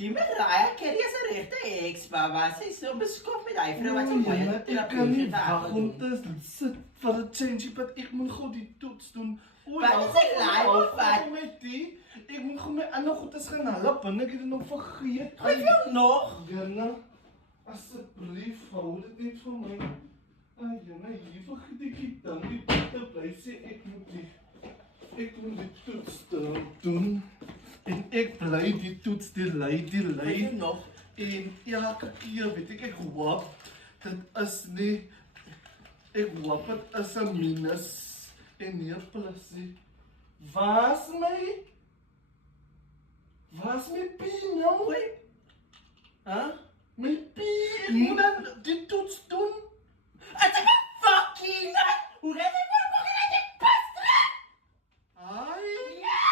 Die Mariah Carey is 'n regte ex, baba. Sy is so beskof met hy vrou wat sy baie Ek kan nie wag om te sit vir 'n change, but ek moet gou die toets doen. Wat is hy live of wat? Met die, ek moet gou my ander goedes gaan haal, binne ek het dit nog vergeet. Wat jou nog? Jana, asseblief, hou dit net vir my. Ai, Jana, hier vergeet ek die ding, die dokter bly sê ek moet die toets doen. En ek bly die toets, die lei. Wat jou nog? En elke keer weet ek hoop, dit is nie, ek hoop het is 'n minus en nie 'n plus nie. Waar's my pie nou? Hoi. Huh? My pie, ek moet dan die toets doen. As ek 'n fucking hoe red ek maar fucking die pastra? Ai, Ja!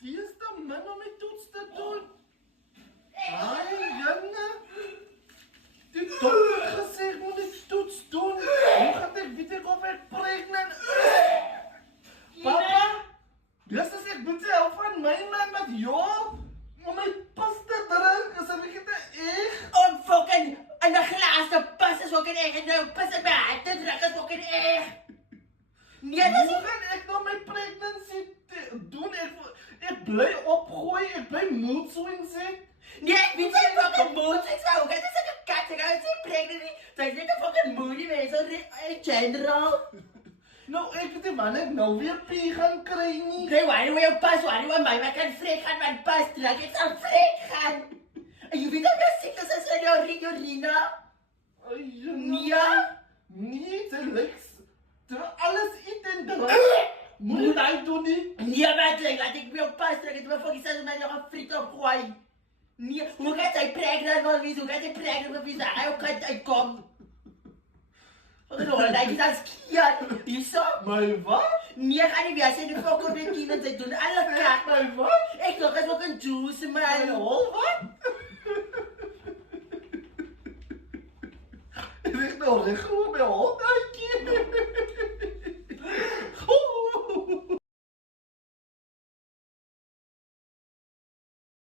die is de man om my toets te doen. Ai, Janne. Die dokter het gesê ek moet die toets doen. Hoe gaan ek weet of ek pregnant is? Papa, dis is ek moet sê hou van my man met jou. Om my pas te drink, is 'n bietjie te erg. Om fucking in 'n glas te pas is fucking ek nou pas in my hand te druk is fucking ek. Nee, dis Hoe gaan ek nou my pregnancy doen? Ek bly opgooi, ek bly mood swings hê. nee, ek weet jy fucking mood swings wou. Dit is 'n kat, ek het sy pregnant nie. Dit is net 'n fucking moody mens in general. Nou, ek weet nie wanneer ek nou weer pie gaan kry nie. Okay, wanneer wil jou pas, wanneer wil my kan vrek gaan, my pas druk, ek sal vrek gaan. En jy weet dat jy siek is in jou urina? Ai, Nee. Nee, dit lyk terwyl alles eet en drink. Moet hy doen nie. Nee, wat lyk, laat ek jou pas druk, ek het my fucking sê my nog 'n friet opgooi. Nee, hoe kan jy pregnant word, wie, hoe kan jy pregnant word, wie, hy ook kan uitkom. Wat is al, like, dat is kier, hierso? My wat? Nee, gaan nie weer, sy die fucking met die, want sy doen alle kak. My wat? Ek dink is ook een juice, My man. hol wat? Ek het nou reg